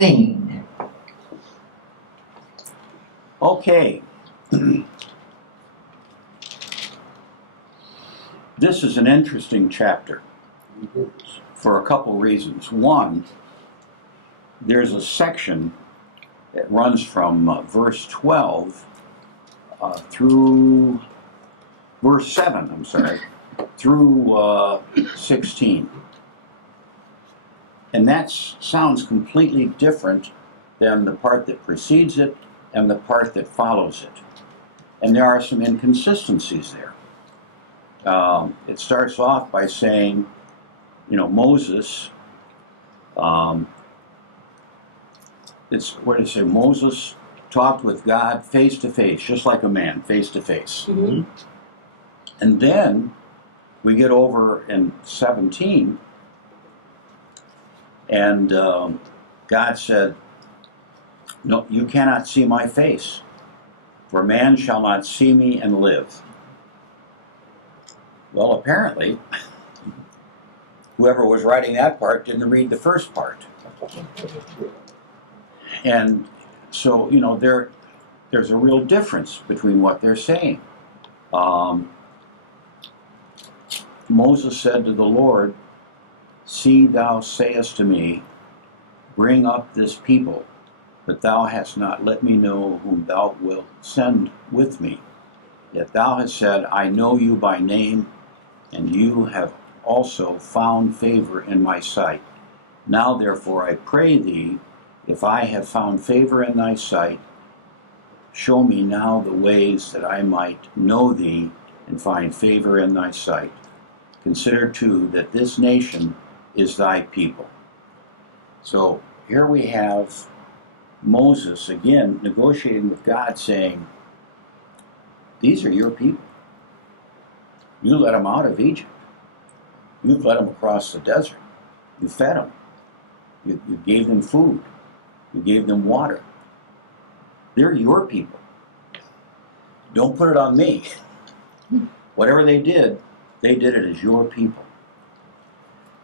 Thing. Okay. This is an interesting chapter for a couple reasons. One, there's a section that runs from verse 12 through verse 7, through 16. And that sounds completely different than the part that precedes it and the part that follows it. And there are some inconsistencies there. It starts off by saying, Moses, Moses talked with God face to face, just like a man, face to face. And then we get over in 17, and God said, "No, you cannot see my face, for man shall not see me and live." Well, apparently, whoever was writing that part didn't read the first part. And so, there's a real difference between what they're saying. Moses said to the Lord, "See, thou sayest to me, bring up this people, but thou hast not let me know whom thou wilt send with me. Yet thou hast said, I know you by name, and you have also found favor in my sight. Now therefore I pray thee, if I have found favor in thy sight, show me now the ways that I might know thee and find favor in thy sight. Consider too that this nation is thy people." So here we have Moses again negotiating with God, saying, these are your people. You let them out of Egypt. You've led them across the desert. You fed them. You gave them food. You gave them water. They're your people. Don't put it on me. Whatever they did it as your people.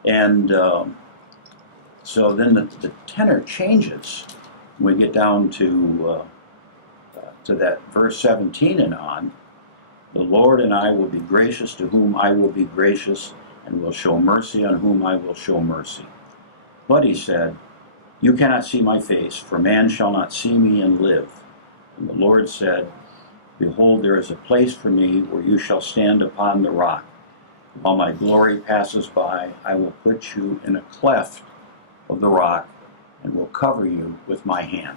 And so then the tenor changes when we get down to that verse 17 and on. The Lord and I will be gracious to whom I will be gracious, and will show mercy on whom I will show mercy. But he said, you cannot see my face, for man shall not see me and live. And the Lord said, behold, there is a place for me where you shall stand upon the rock. While my glory passes by, I will put you in a cleft of the rock and will cover you with my hand.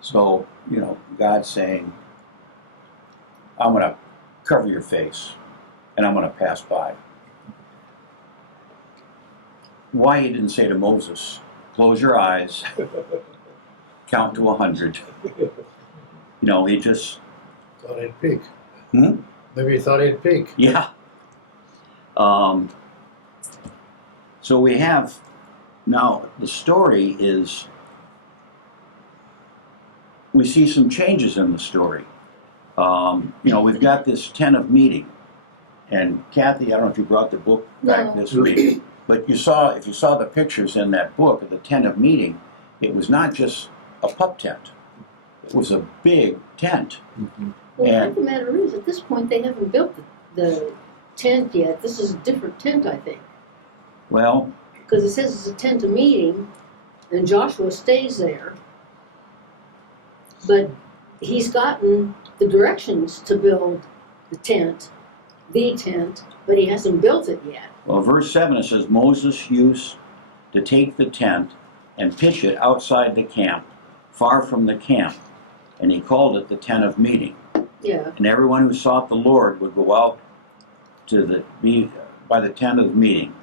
So, God's saying, I'm going to cover your face and I'm going to pass by. Why he didn't say to Moses, close your eyes, count to 100. He just... Thought he'd peek. Hmm? Maybe he thought he'd peek. Yeah. So we have, now the story is, we see some changes in the story. We've got this tent of meeting. And Kathy, I don't know if you brought the book back this week, but if you saw the pictures in that book of the tent of meeting, it was not just a pup tent. It was a big tent. Mm-hmm. Well, the matter is, at this point, they haven't built the tent yet. This is a different tent, I think. Well... Because it says it's a tent of meeting, and Joshua stays there. But he's gotten the directions to build the tent, but he hasn't built it yet. Well, verse 7, it says, Moses used to take the tent and pitch it outside the camp, far from the camp, and he called it the tent of meeting. Yeah. And everyone who sought the Lord would go out by the tent of meeting,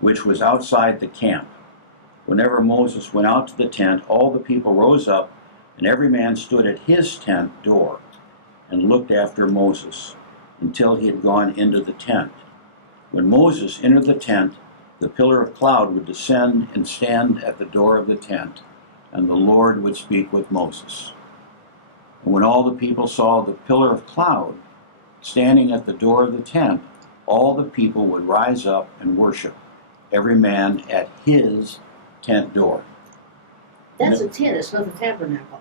which was outside the camp. Whenever Moses went out to the tent, all the people rose up, and every man stood at his tent door and looked after Moses until he had gone into the tent. When Moses entered the tent, the pillar of cloud would descend and stand at the door of the tent, and the Lord would speak with Moses. And when all the people saw the pillar of cloud standing at the door of the tent, all the people would rise up and worship, every man at his tent door. That's a tent, it's not a tabernacle.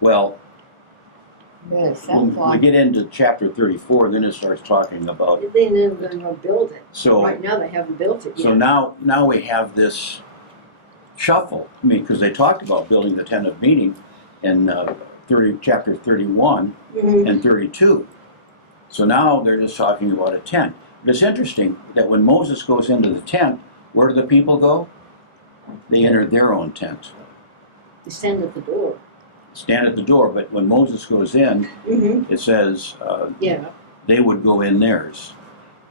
Well, Yeah, it when sounds we like. get into chapter 34, then it starts talking about. They never gonna go build it. So, Right now, they haven't built it yet. so now we have this shuffle. I mean, because they talked about building the tent of meeting in chapter 31 Mhm. and 32. So now they're just talking about a tent. But it's interesting that when Moses goes into the tent, where do the people go? They enter their own tent, They stand at the door. stand at the door. But when Moses goes in, Mm-hmm. it says Yeah. they would go in theirs.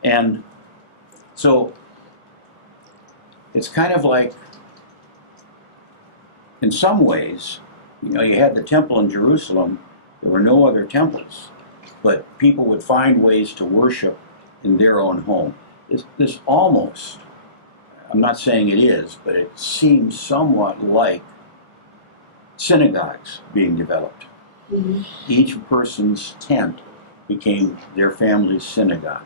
And so it's kind of like, in some ways, you had the temple in Jerusalem, there were no other temples, but people would find ways to worship in their own home. This almost, I'm not saying it is, but it seems somewhat like synagogues being developed. Mm-hmm. Each person's tent became their family's synagogue.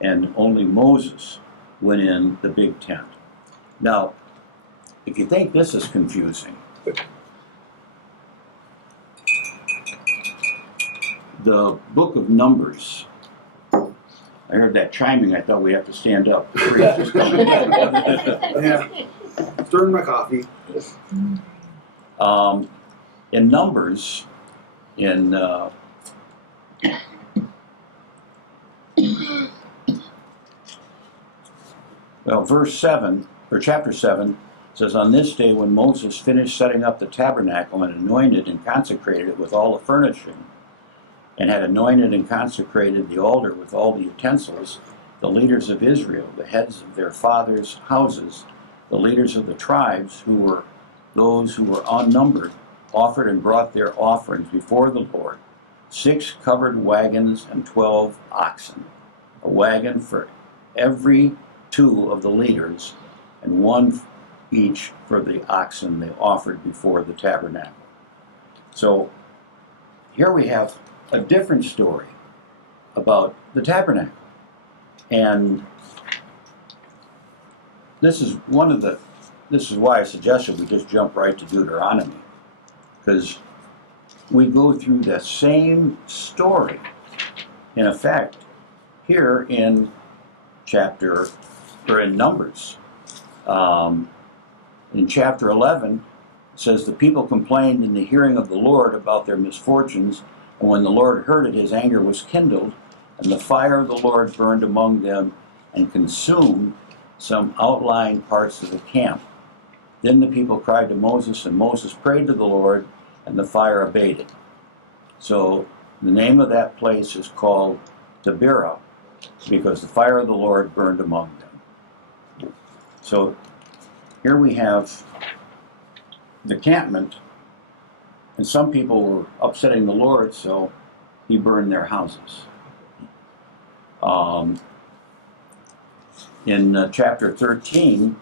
And only Moses went in the big tent. Now, if you think this is confusing, the book of Numbers, I heard that chiming, I thought we have to stand up. The priest is coming. Yeah. Stirring my coffee. In Numbers, in verse 7, or chapter 7, says, "On this day when Moses finished setting up the tabernacle and anointed and consecrated it with all the furnishing, and had anointed and consecrated the altar with all the utensils, the leaders of Israel, the heads of their fathers' houses, the leaders of the tribes, who were those who were unnumbered, offered and brought their offerings before the Lord, 6 covered wagons and 12 oxen, a wagon for every 2 of the leaders, and 1 each for the oxen they offered before the tabernacle." So here we have a different story about the tabernacle. And this is why I suggested we just jump right to Deuteronomy, because we go through the same story, in effect, here in Numbers. In chapter 11, it says, "The people complained in the hearing of the Lord about their misfortunes, and when the Lord heard it, his anger was kindled, and the fire of the Lord burned among them and consumed some outlying parts of the camp. Then the people cried to Moses, and Moses prayed to the Lord, and the fire abated." So the name of that place is called Taberah, because the fire of the Lord burned among them. So here we have the encampment, and some people were upsetting the Lord, so he burned their houses. In chapter 13,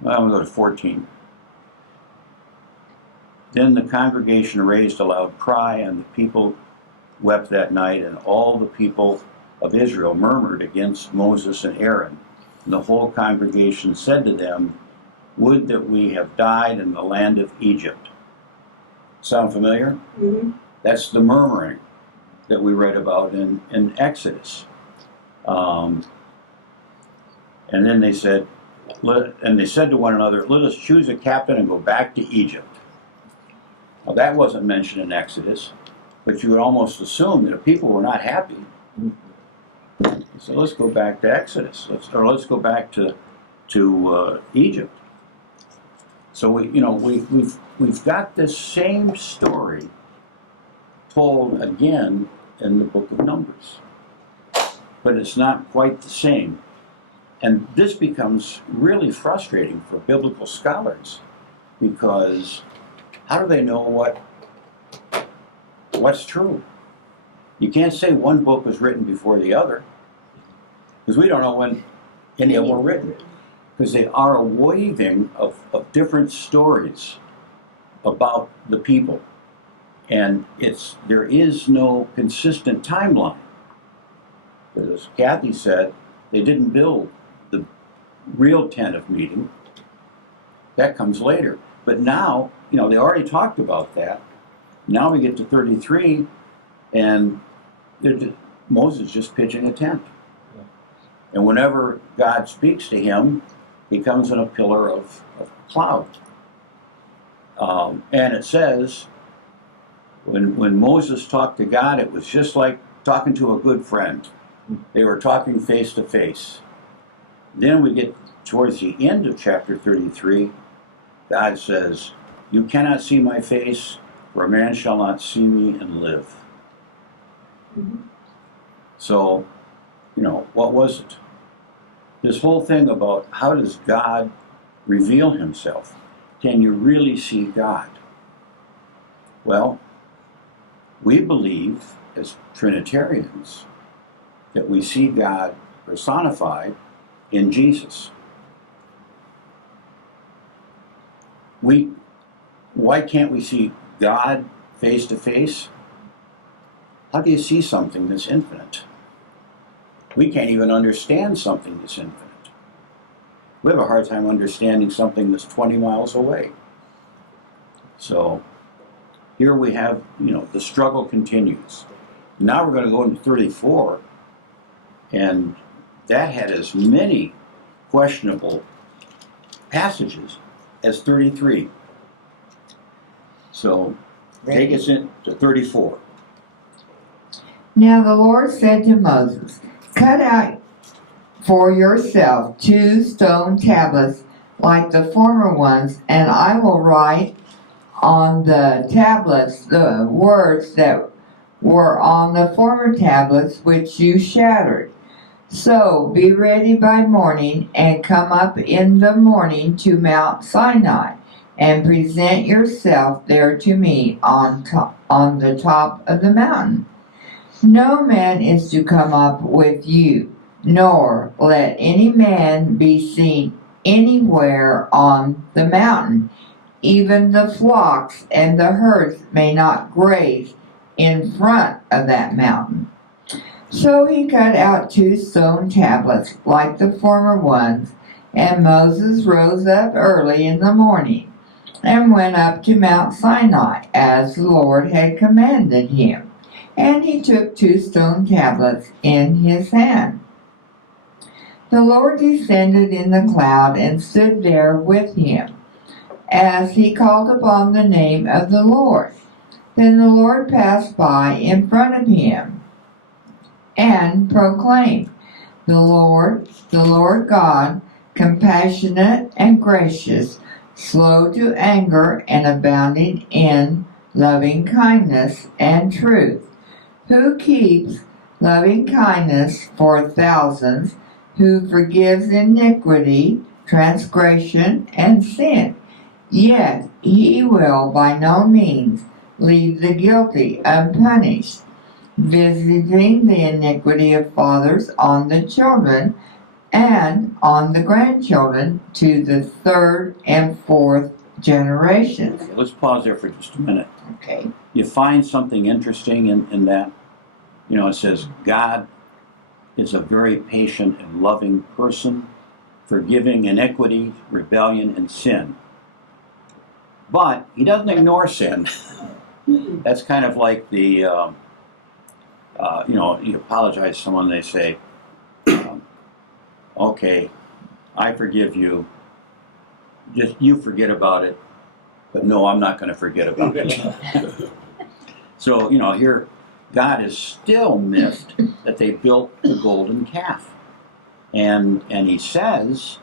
I'm going to go to 14. "Then the congregation raised a loud cry, and the people wept that night, and all the people of Israel murmured against Moses and Aaron. And the whole congregation said to them, 'Would that we have died in the land of Egypt.'" Sound familiar? Mm-hmm. That's the murmuring that we read about in Exodus. And then they said to one another, "Let us choose a captain and go back to Egypt." Well, that wasn't mentioned in Exodus, but you would almost assume that if people were not happy, so let's go back to Exodus. Let's go back to Egypt. So we've got this same story told again in the book of Numbers, but it's not quite the same. And this becomes really frustrating for biblical scholars, because how do they know what's true? You can't say one book was written before the other, because we don't know when any of them were written, because they are a weaving of different stories about the people. And there is no consistent timeline. As Kathy said, they didn't build the real tent of meeting. That comes later. But now, they already talked about that. Now we get to 33, and Moses just pitching a tent. And whenever God speaks to him, he comes in a pillar of cloud. And it says, when Moses talked to God, it was just like talking to a good friend. They were talking face to face. Then we get towards the end of chapter 33, God says, "You cannot see my face, for a man shall not see me and live." Mhm. So, what was it? This whole thing about how does God reveal himself? Can you really see God? Well, we believe as Trinitarians that we see God personified in Jesus. Why can't we see God face to face? How do you see something that's infinite? We can't even understand something that's infinite. We have a hard time understanding something that's 20 miles away. So here we have, the struggle continues. Now we're going to go into 34, and that had as many questionable passages as 33. So take us into 34. Now the Lord said to Moses, "Cut out for yourself 2 stone tablets like the former ones, and I will write on the tablets the words that were on the former tablets which you shattered. So be ready by morning, and come up in the morning to Mount Sinai, and present yourself there to me on the top of the mountain. No man is to come up with you, nor let any man be seen anywhere on the mountain. Even the flocks and the herds may not graze in front of that mountain." So he cut out 2 stone tablets like the former ones, and Moses rose up early in the morning and went up to Mount Sinai as the Lord had commanded him. And he took 2 stone tablets in his hand. The Lord descended in the cloud and stood there with him, as he called upon the name of the Lord. Then the Lord passed by in front of him and proclaimed, the Lord God, compassionate and gracious, slow to anger and abounding in loving kindness and truth, who keeps loving kindness for thousands, who forgives iniquity, transgression, and sin. Yet he will by no means leave the guilty unpunished, visiting the iniquity of fathers on the children and on the grandchildren to the 3rd and 4th generations. Okay, let's pause there for just a minute. Okay. You find something interesting in that? It says God is a very patient and loving person, forgiving iniquity, rebellion, and sin. But he doesn't ignore sin. That's kind of like the, you apologize to someone, they say, okay, I forgive you, just you forget about it, but no, I'm not going to forget about it. So, here, God is still miffed that they built the golden calf. And he says,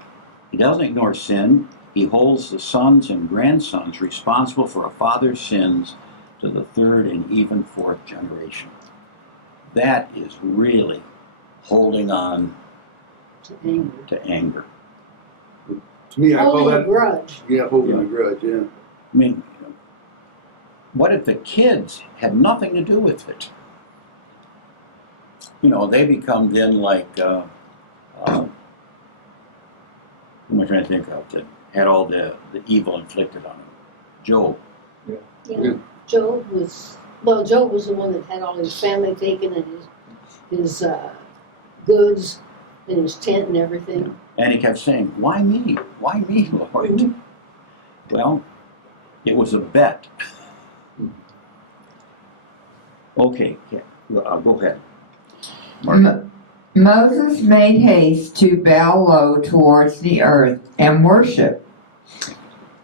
he doesn't ignore sin. He holds the sons and grandsons responsible for a father's sins to the 3rd and even 4th generation. That is really holding on to anger. To me, I call Holding a that, grudge. holding a grudge, yeah. I mean, what if the kids had nothing to do with it? They become then like, who am I trying to think of that had all the evil inflicted on them? Job. Yeah. Job was the one that had all his family taken and his goods and his tent and everything. And he kept saying, "Why me? Why me, Lord?" Mhm. Well, it was a bet. Okay, yeah, go ahead. Mark. Moses made haste to bow low towards the earth and worship.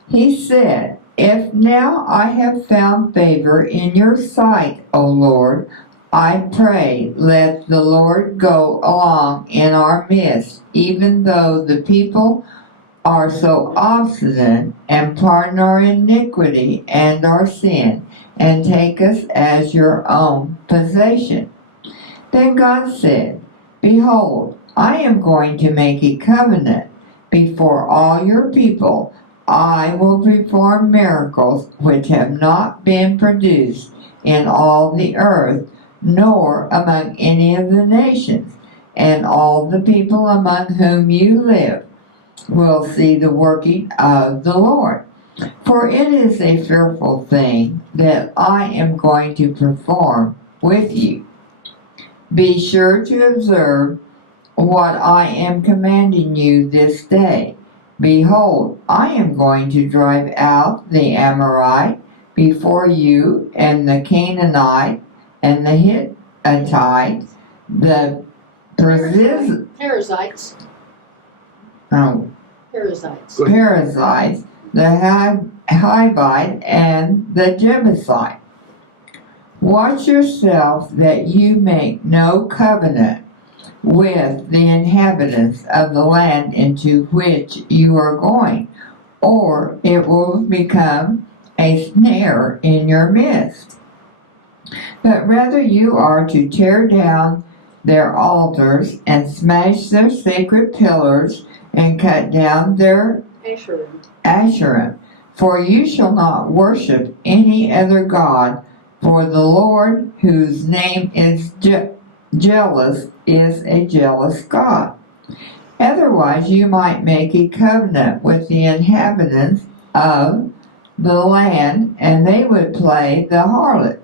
He said, "If now I have found favor in your sight, O Lord, I pray let the Lord go along in our midst, even though the people are so obstinate, and pardon our iniquity and our sin, and take us as your own possession." Then God said, "Behold, I am going to make a covenant before all your people. I will perform miracles which have not been produced in all the earth, nor among any of the nations, and all the people among whom you live will see the working of the Lord. For it is a fearful thing that I am going to perform with you. Be sure to observe what I am commanding you this day. Behold, I am going to drive out the Amorite before you, and the Canaanite, and the Hittite, the Parasites. Oh, Parasites. Perizzites, the Hivite, and the Jebusite. Watch yourself that you make no covenant with the inhabitants of the land into which you are going, or it will become a snare in your midst. But rather you are to tear down their altars and smash their sacred pillars and cut down their Asherim. For you shall not worship any other god, for the Lord, whose name is jealous, is a jealous God. Otherwise you might make a covenant with the inhabitants of the land, and they would play the harlot,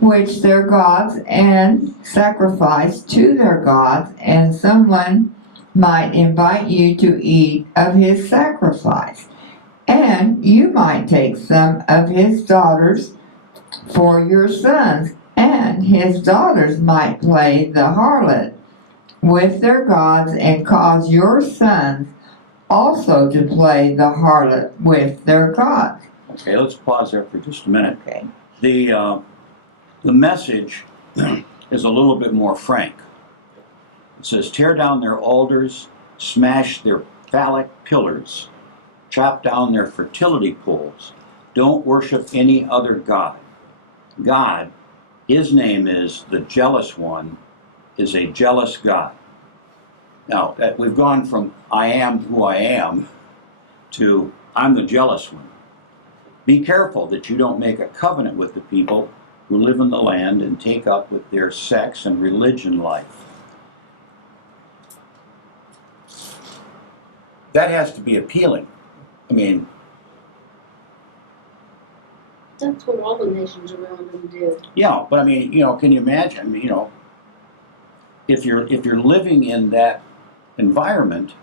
which their gods, and sacrifice to their gods, and someone might invite you to eat of his sacrifice. And you might take some of his daughters for your sons, and his daughters might play the harlot with their gods, and cause your sons also to play the harlot with their gods. Okay, let's pause there for just a minute. Okay. The message is a little bit more frank. It says, tear down their altars, smash their phallic pillars, chop down their fertility poles. Don't worship any other god. God, his name is the jealous one, is a jealous God. Now, we've gone from I am who I am to I'm the jealous one. Be careful that you don't make a covenant with the people who live in the land and take up with their sex and religion life. That has to be appealing. I mean, That's what all the nations around them did. yeah, but I mean, can you imagine, if you're living in that environment,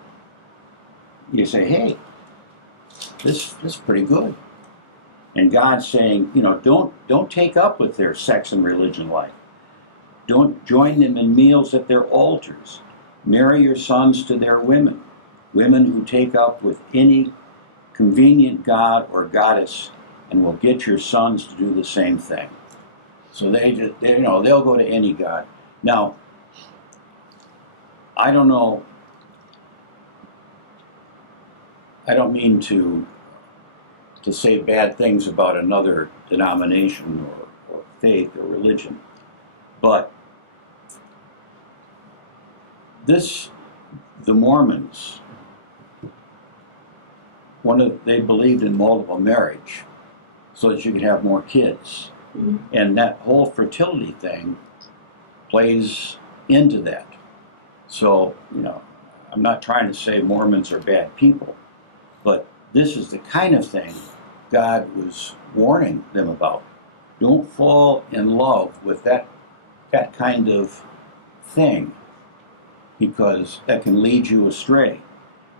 you say, hey, this is pretty good. And God's saying, don't take up with their sex and religion life. Don't join them in meals at their altars. Marry your sons to their women who take up with any convenient god or goddess, and will get your sons to do the same thing. So they'll go to any god. Now, I don't know. I don't mean to say bad things about another denomination or faith or religion, but the Mormons, they believed in multiple marriage so that you could have more kids. Mm-hmm. And that whole fertility thing plays into that. So, I'm not trying to say Mormons are bad people, but this is the kind of thing God was warning them about. don't fall in love with that kind of thing, because that can lead you astray.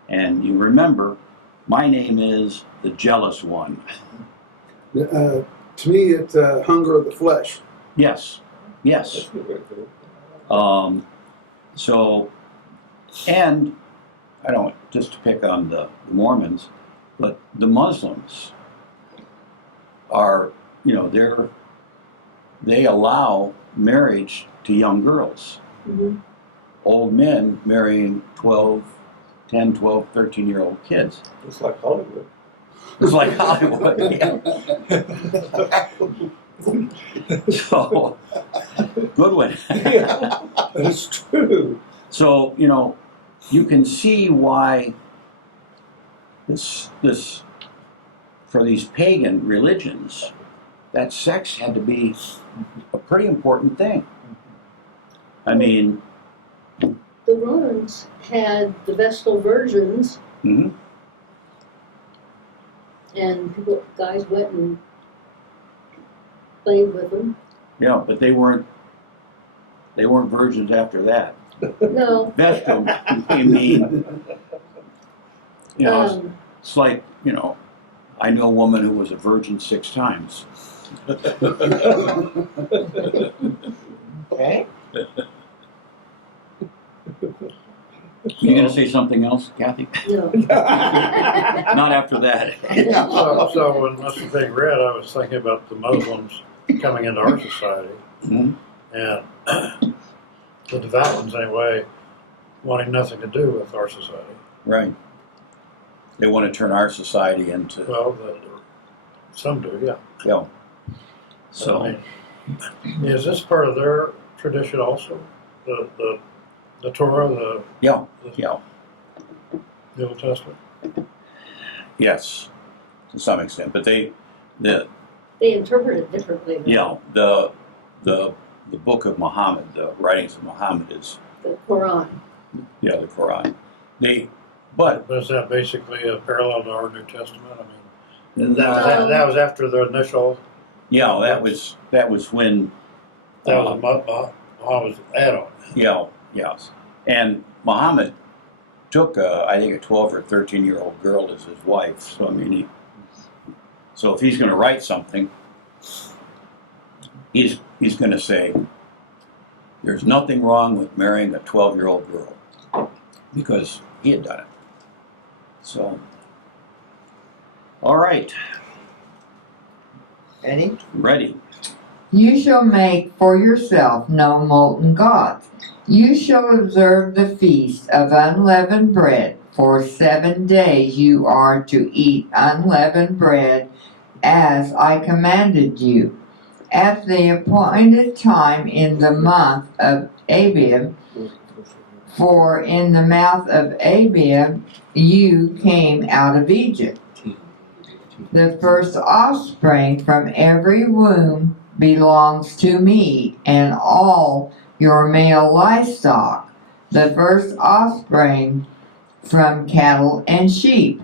And you remember, my name is the jealous one. To me, it's hunger of the flesh. Yes, yes. So, and I don't just to pick on the Mormons, but the Muslims are, they allow marriage to young girls. Mm-hmm. Old men marrying 10, 12, 13-year-old kids. It's like Hollywood. It's like Hollywood, yeah. So, good one. Yeah, that's true. So, you can see why this for these pagan religions, that sex had to be a pretty important thing. I mean, The Romans had the Vestal virgins, mhm, and guys went and played with them. yeah, but they weren't virgins after that. No, Vestal, I mean, it's like, I know a woman who was a virgin 6 times. Okay. You gonna say something else, Kathy? no. Not after that. So when Mr. Big Red, I was thinking about the Muslims coming into our society, Mhm. and the devout ones anyway, wanting nothing to do with our society. Right. They want to turn our society into, Well, some do, yeah. yeah. I So, mean, is this part of their tradition also? The Torah, yeah, the yeah, Old Testament? yes, to some extent. But the They interpret it differently. the book of Muhammad, the writings of Muhammad is, The Quran. the Quran. But But is that basically a parallel to our New Testament? I mean, that, that was after the initial, that was when, that was Muhammad's add-on. yes. And Muhammad took, I think, a 12 or 13-year-old girl as his wife. So, I mean, so if he's going to write something, he's going to say, there's nothing wrong with marrying a 12-year-old girl, because he had done it. So, all right, Any? ready. You shall make for yourself no molten gods. You shall observe the feast of unleavened bread. For 7 days you are to eat unleavened bread, as I commanded you. At the appointed time in the month of Abib, for in the mouth of Abib you came out of Egypt. The first offspring from every womb belongs to me, and all your male livestock, the first offspring from cattle and sheep.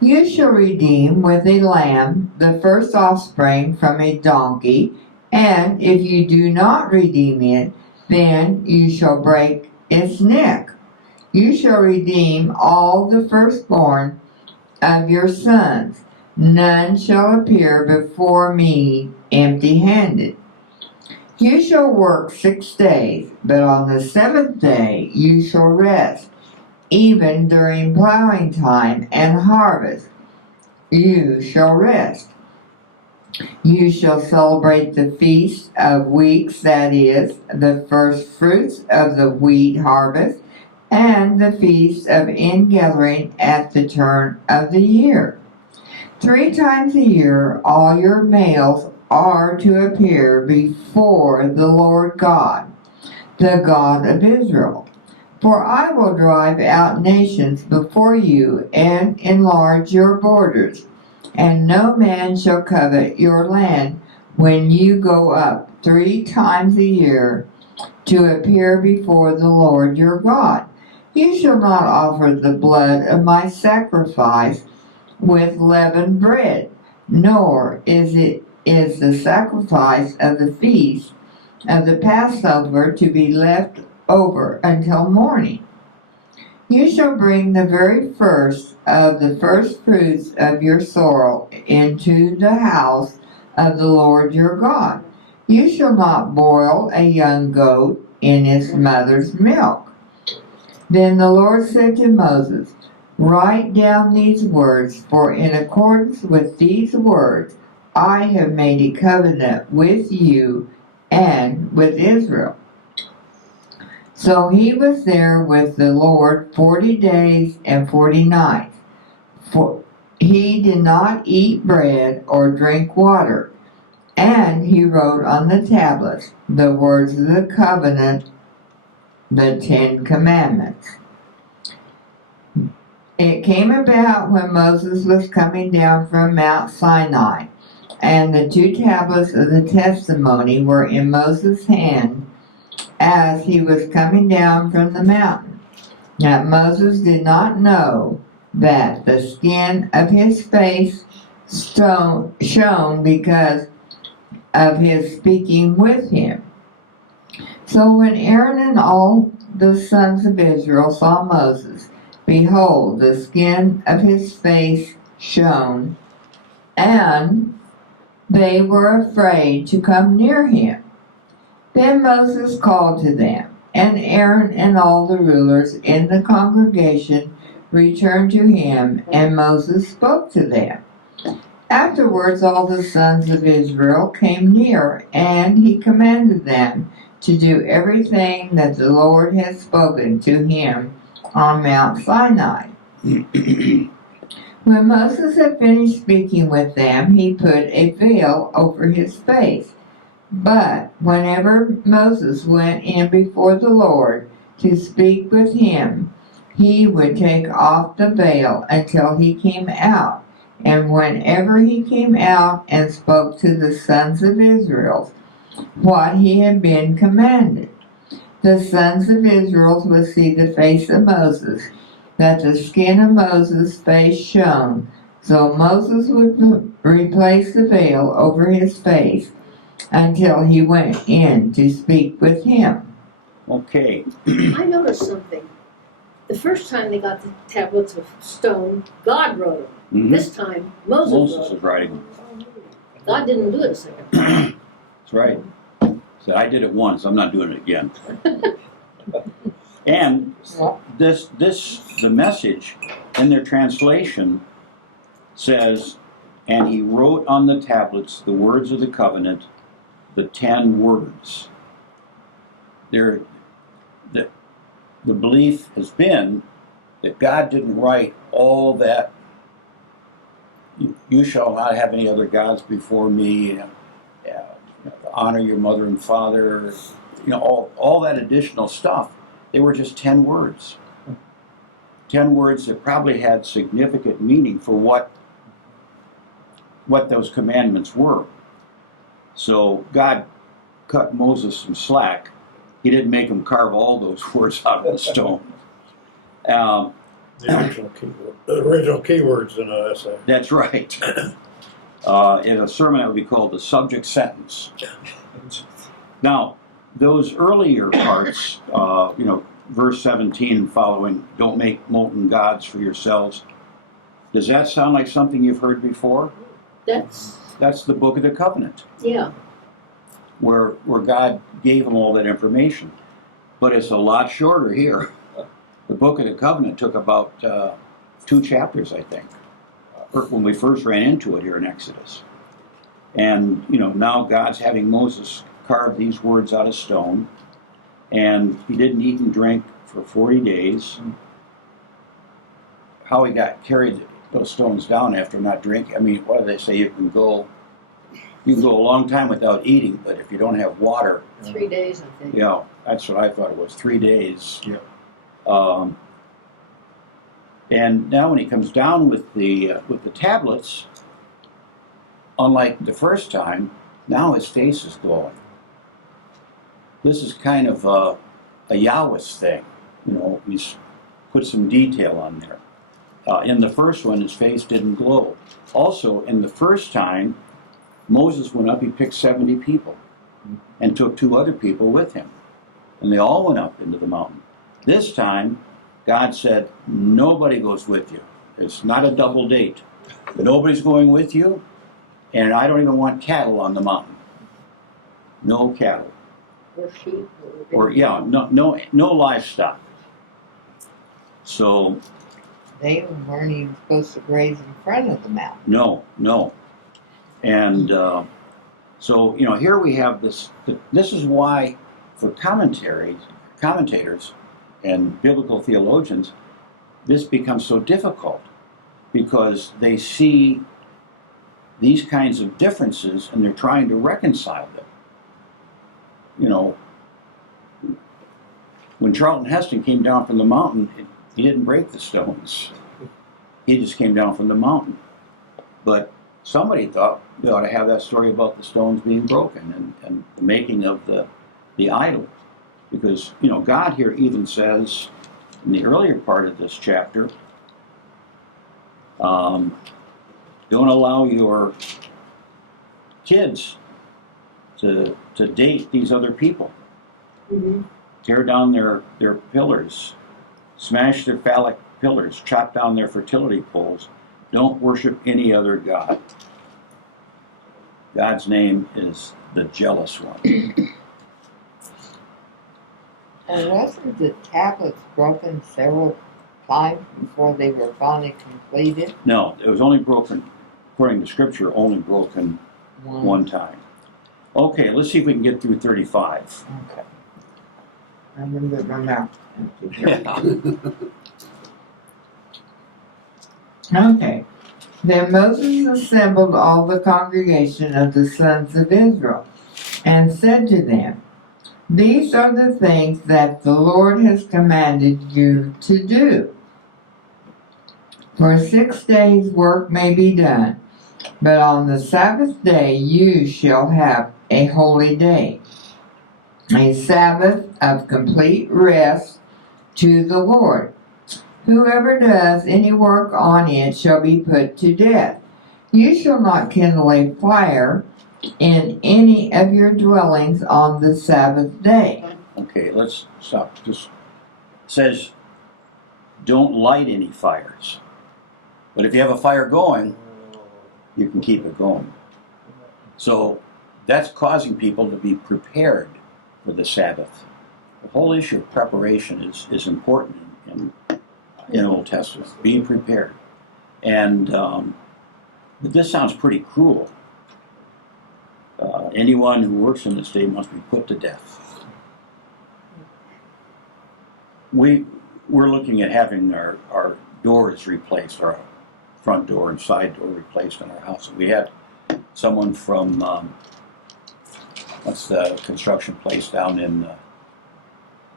You shall redeem with a lamb the first offspring from a donkey, and if you do not redeem it, then you shall break its neck. You shall redeem all the firstborn of your sons. None shall appear before me empty-handed. You shall work 6 days, but on the 7th day you shall rest, even during plowing time and harvest. You shall rest. You shall celebrate the feast of weeks, that is, the first fruits of the wheat harvest, and the feast of ingathering at the turn of the year. 3 times a year all your males are to appear before the Lord God, the God of Israel. For I will drive out nations before you and enlarge your borders, and no man shall covet your land when you go up 3 times a year to appear before the Lord your God. You shall not offer the blood of my sacrifice with leavened bread, nor is it is the sacrifice of the feast of the Passover to be left over until morning. You shall bring the very first of the first fruits of your soil into the house of the Lord your God. You shall not boil a young goat in its mother's milk. Then the Lord said to Moses, write down these words, for in accordance with these words I have made a covenant with you and with Israel. So he was there with the Lord 40 days and 40 nights. For he did not eat bread or drink water. And he wrote on the tablets the words of the covenant, the 10 Commandments. It came about when Moses was coming down from Mount Sinai, and the 2 tablets of the testimony were in Moses' hand as he was coming down from the mountain. Now Moses did not know that the skin of his face shone because of his speaking with him. So when Aaron and all the sons of Israel saw Moses, behold, the skin of his face shone, and they were afraid to come near him. Then Moses called to them, and Aaron and all the rulers in the congregation returned to him, and Moses spoke to them. Afterwards all the sons of Israel came near, and he commanded them to do everything that the Lord had spoken to him on Mount Sinai. When Moses had finished speaking with them, he put a veil over his face. But whenever Moses went in before the Lord to speak with him, he would take off the veil until he came out. And whenever he came out and spoke to the sons of Israel what he had been commanded, the sons of Israel would see the face of Moses, that the skin of Moses' face shone. So Moses would replace the veil over his face until he went in to speak with him. Okay. I noticed something. The first time they got the tablets of stone, God wrote them. Mhm. This time, Moses Moses wrote is writing. God didn't do it a second. That's right. So I did it once. I'm not doing it again. And the message in their translation says, and he wrote on the tablets the words of the covenant, the 10 words. The belief has been that God didn't write all that. You shall not have any other gods before me. Honor your mother and father. All that additional stuff. They were just 10 words. 10 words that probably had significant meaning for what those commandments were. So God cut Moses some slack. He didn't make him carve all those words out of the stone. The original keywords in an essay. That's right. In a sermon, that would be called the subject sentence. Now, those earlier parts, verse 17 and following, don't make molten gods for yourselves. Does that sound like something you've heard before? That's the book of the covenant. Yeah. Where God gave them all that information. But it's a lot shorter here. The book of the covenant took about 2 chapters, I think, when we first ran into it here in Exodus. And, now God's having Moses carve these words out of stone, and he didn't eat and drink for 40 days. How he got carried those stones down after not drinking, what do they say? You can go a long time without eating, but if you don't have water... 3 days, I think. Yeah, that's what I thought it was, 3 days. Yeah. And now when he comes down with the tablets, unlike the first time, now his face is glowing. This is kind of a Yahweh's thing. He's put some detail on there. In the first one, his face didn't glow. Also, in the first time, Moses went up, he picked 70 people and took 2 other people with him. And they all went up into the mountain. This time, God said, nobody goes with you. It's not a double date. Nobody's going with you, and I don't even want cattle on the mountain. No cattle. Or sheep. No livestock. So, They weren't even supposed to graze in front of the mountain. no. And so, here we have this. This is why, for commentators and biblical theologians, this becomes so difficult, because they see these kinds of differences and they're trying to reconcile them. When Charlton Heston came down from the mountain, he didn't break the stones. He just came down from the mountain. But somebody thought they ought to have that story about the stones being broken and the making of the idol. Because, God here even says in the earlier part of this chapter, don't allow your kids to date these other people. Mm-hmm. Tear down their pillars, smash their phallic pillars, chop down their fertility poles. Don't worship any other god. God's name is the jealous one. And wasn't the tablets broken several times before they were finally completed? No, it was only broken, according to Scripture, only broken one time. Okay, let's see if we can get through 35. Okay. I'm gonna get my mouth empty. Okay. Then Moses assembled all the congregation of the sons of Israel and said to them, these are the things that the Lord has commanded you to do. For 6 days work may be done, but on the Sabbath day you shall have a holy day, a Sabbath of complete rest to the Lord. Whoever does any work on it shall be put to death. You shall not kindle a fire in any of your dwellings on the Sabbath day. Okay, let's stop. Just says, don't light any fires. But if you have a fire going, you can keep it going. So that's causing people to be prepared for the Sabbath. The whole issue of preparation is important in Old Testament. Being prepared. And but this sounds pretty cruel. Anyone who works on this day must be put to death. We're looking at having our doors replaced, our front door and side door replaced in our house. We had someone from what's the construction place down in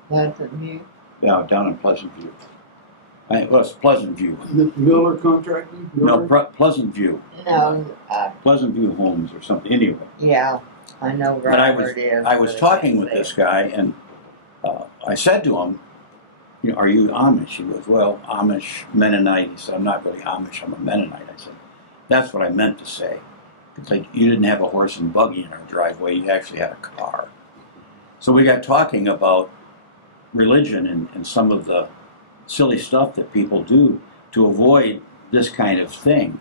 Pleasant View. down in Pleasant View. Well, it's Pleasant View. The Miller Contracting? No, Pleasant View. No, Pleasant View Homes or something. Anyway. yeah, I know But right where it is. I was talking with this guy, and I said to him, are you Amish? He goes, well, Amish, Mennonite. He said, I'm not really Amish, I'm a Mennonite. I said, that's what I meant to say. It's like you didn't have a horse and buggy in our driveway, you actually had a car. So we got talking about religion and some of the silly stuff that people do to avoid this kind of thing.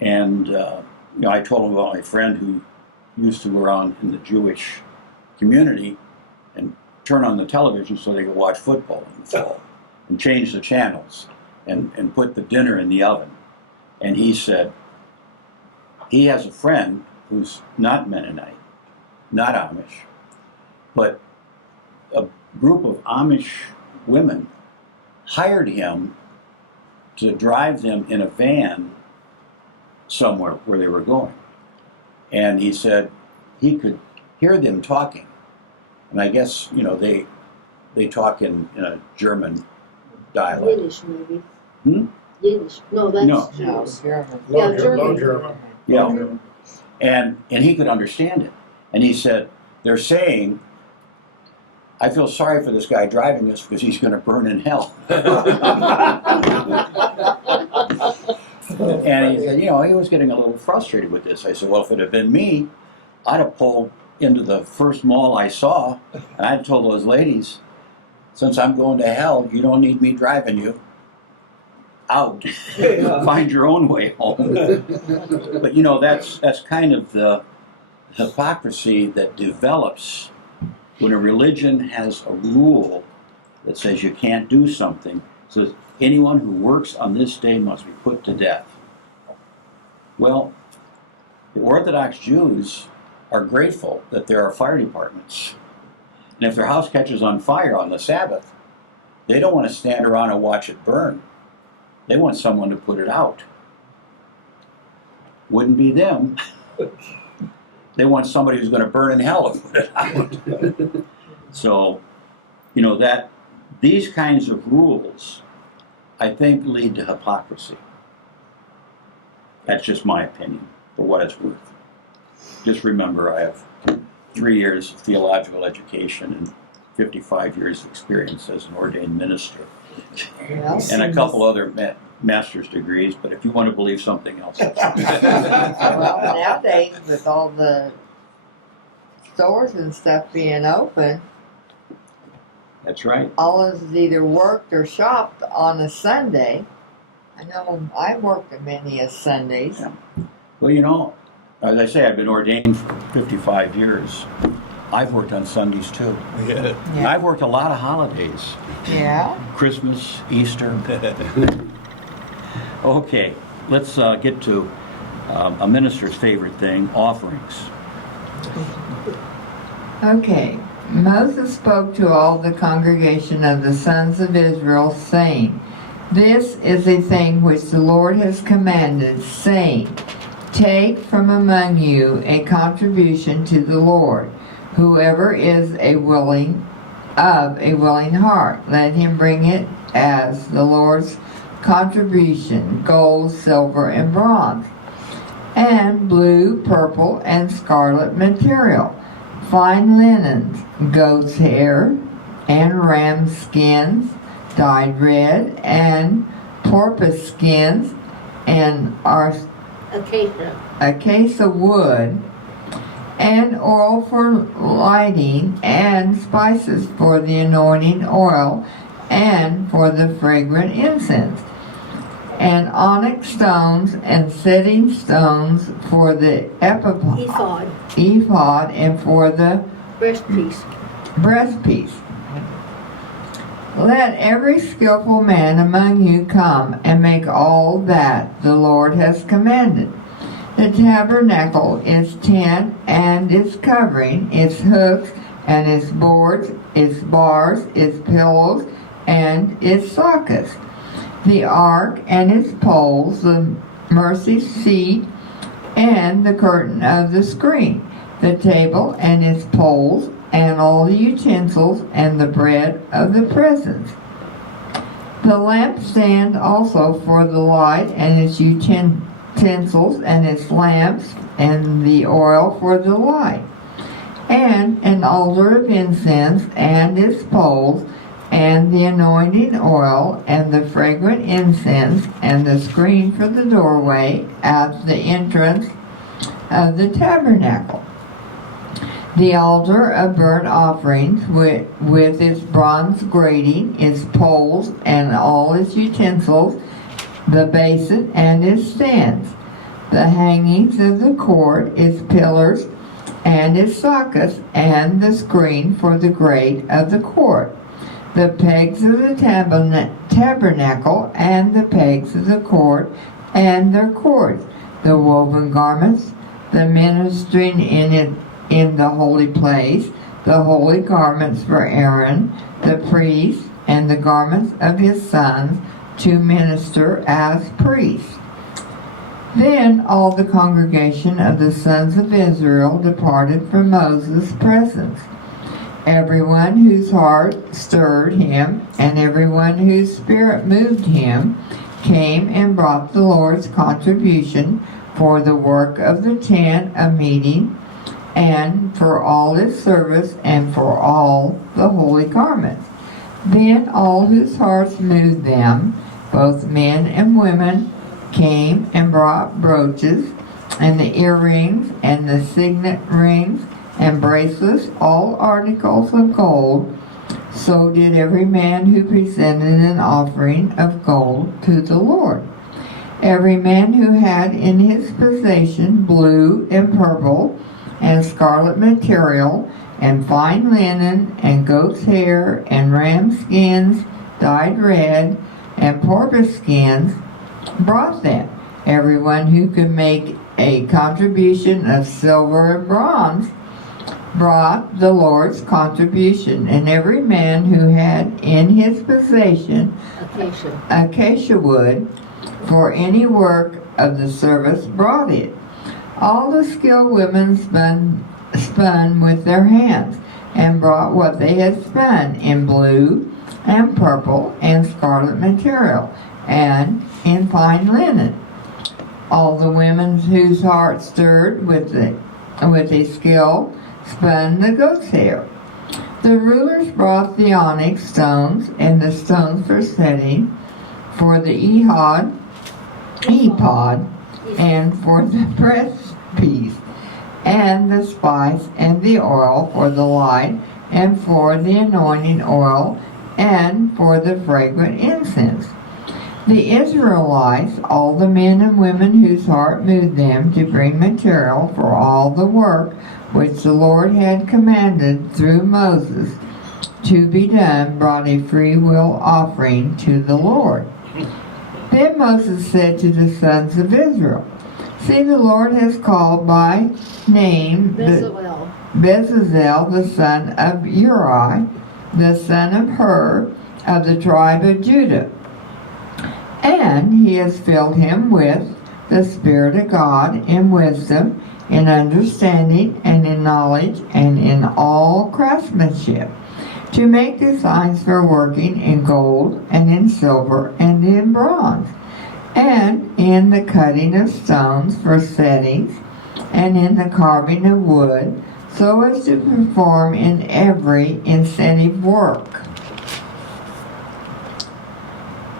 And I told him about my friend who used to go around in the Jewish community and turn on the television so they could watch football in the fall and change the channels and put the dinner in the oven. And he said he has a friend who's not Mennonite, not Amish, but a group of Amish women hired him to drive them in a van somewhere where they were going. And he said he could hear them talking. And I guess, they talk in a German dialect. Yiddish, maybe. Hmm? Yiddish. No, that's No. No, Jewish. German. Yeah, Low German. German. Yeah. And he could understand it. And he said, they're saying, I feel sorry for this guy driving this because he's going to burn in hell. And he said, you know, he was getting a little frustrated with this. I said, well, if it had been me, I'd have pulled into the first mall I saw, and I'd told those ladies, since I'm going to hell, you don't need me driving you out. Find your own way home. But you know, that's kind of the hypocrisy that develops when a religion has a rule that says you can't do something. So anyone who works on this day must be put to death. Well, the Orthodox Jews are grateful that there are fire departments. And if their house catches on fire on the Sabbath, they don't want to stand around and watch it burn. They want someone to put it out. Wouldn't be them. They want somebody who's going to burn in hell to put it out. So, you know, that these kinds of rules, I think, lead to hypocrisy. That's just my opinion, for what it's worth. Just remember, I have 3 years of theological education and 55 years of experience as an ordained minister. Well, And a couple other master's degrees, but if you want to believe something else. well, nowadays with all the stores and stuff being open, That's right. all of us is either worked or shopped on a Sunday. I know I worked many a Sundays. Yeah. Well, you know, as I say, I've been ordained for 55 years. I've worked on Sundays too. Yeah. And I've worked a lot of holidays. Yeah. Christmas, Easter. Okay, let's get to a minister's favorite thing, offerings. Okay. Moses spoke to all the congregation of the sons of Israel, saying, This is a thing which the Lord has commanded, saying, Take from among you a contribution to the Lord. Whoever is of a willing heart, let him bring it as the Lord's contribution, gold, silver, and bronze, and blue, purple, and scarlet material, fine linens, goat's hair, and ram skins, dyed red, and porpoise skins, and acacia wood, and oil for lighting, and spices for the anointing oil, and for the fragrant incense, and onyx stones, and setting stones for the ephod, and for the breastpiece. Let every skillful man among you come and make all that the Lord has commanded. The tabernacle, its tent and its covering, its hooks and its boards, its bars, its pillars and its sockets, the ark and its poles, the mercy seat and the curtain of the screen, the table and its poles, and all the utensils and the bread of the presence. The lampstand also for the light and its utensils and its lamps, and the oil for the light, and an altar of incense and its poles, and the anointing oil, and the fragrant incense, and the screen for the doorway at the entrance of the tabernacle. The altar of burnt offerings with its bronze grating, its poles, and all its utensils, the basin and its stands, the hangings of the court, its pillars, and its sockets, and the screen for the grate of the court, the pegs of the tabernacle, and the pegs of the court, and their cords, the woven garments, the ministering in the holy place, the holy garments for Aaron, the priest, and the garments of his sons to minister as priests. Then all the congregation of the sons of Israel departed from Moses' presence. Everyone whose heart stirred him, and everyone whose spirit moved him, came and brought the Lord's contribution for the work of the tent of meeting, and for all its service, and for all the holy garments. Then all whose hearts moved them, both men and women, came and brought brooches, and the earrings, and the signet rings, and bracelets, all articles of gold. So did every man who presented an offering of gold to the Lord. Every man who had in his possession blue and purple and scarlet material, and fine linen, and goat's hair, and ram skins dyed red, and porpoise skins, brought them. Everyone who could make a contribution of silver and bronze brought the Lord's contribution, and every man who had in his possession acacia wood for any work of the service brought it. All the skilled women spun with their hands, and brought what they had spun in blue and purple and scarlet material, and in fine linen. All the women whose hearts stirred with a skill spun the goat's hair. The rulers brought the onyx stones and the stones for setting, for the ephod, and for the breastpiece, and the spice and the oil for the light, and for the anointing oil, and for the fragrant incense. The Israelites, all the men and women whose heart moved them to bring material for all the work which the Lord had commanded through Moses to be done, brought a free will offering to the Lord. Then Moses said to the sons of Israel, See, the Lord has called by name Bezalel, the son of Uri, the son of Hur, of the tribe of Judah. And he has filled him with the Spirit of God in wisdom, in understanding, and in knowledge, and in all craftsmanship, to make designs for working in gold, and in silver, and in bronze, and in the cutting of stones for settings, and in the carving of wood, so as to perform in every incentive work.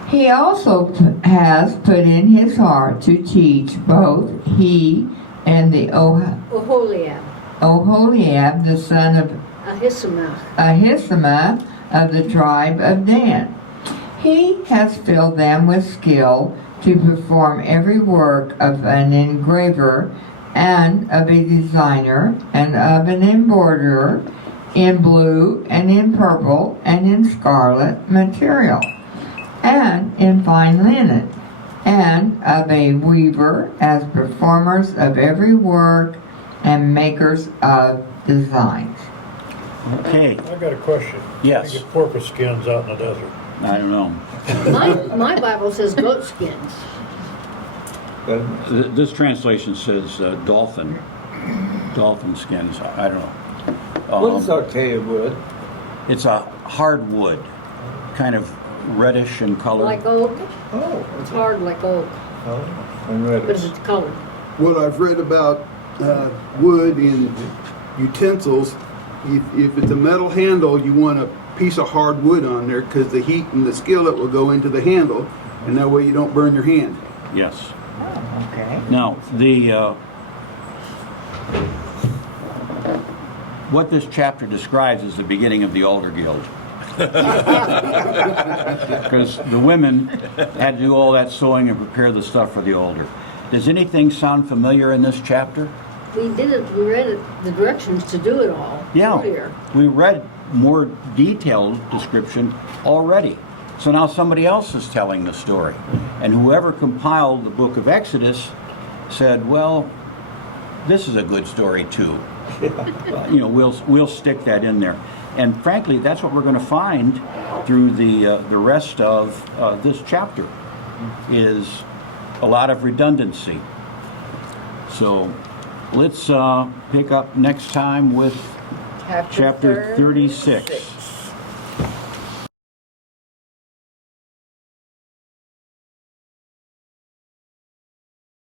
He also has put in his heart to teach both he and the Oholiab, the son of Ahisamach of the tribe of Dan. He has filled them with skill to perform every work of an engraver, and of a designer, and of an embroiderer, in blue, and in purple, and in scarlet material, and in fine linen, and of a weaver, as performers of every work, and makers of designs. Okay. I got a question. Yes. You get porpoise skins out in the desert. I don't know. My Bible says goat skins. This translation says dolphin skins. I don't know. What is archaea wood? It's a hardwood, kind of reddish in color. Like oak. Oh, It's hard like oak, I'm ready. but it's colored. What I've read about wood in utensils, if it's a metal handle, you want a piece of hard wood on there because the heat and the skillet will go into the handle, and that way you don't burn your hand. Yes. Oh, okay. Now, what this chapter describes is the beginning of the Altar Guild. Because the women had to do all that sewing and prepare the stuff for the altar. Does anything sound familiar in this chapter? We read it, the directions to do it all earlier. We read more detailed description already. So now somebody else is telling the story. And whoever compiled the book of Exodus said, well, this is a good story too. We'll stick that in there. And frankly, that's what we're going to find through the rest of this chapter, is a lot of redundancy. So let's pick up next time with chapter 36.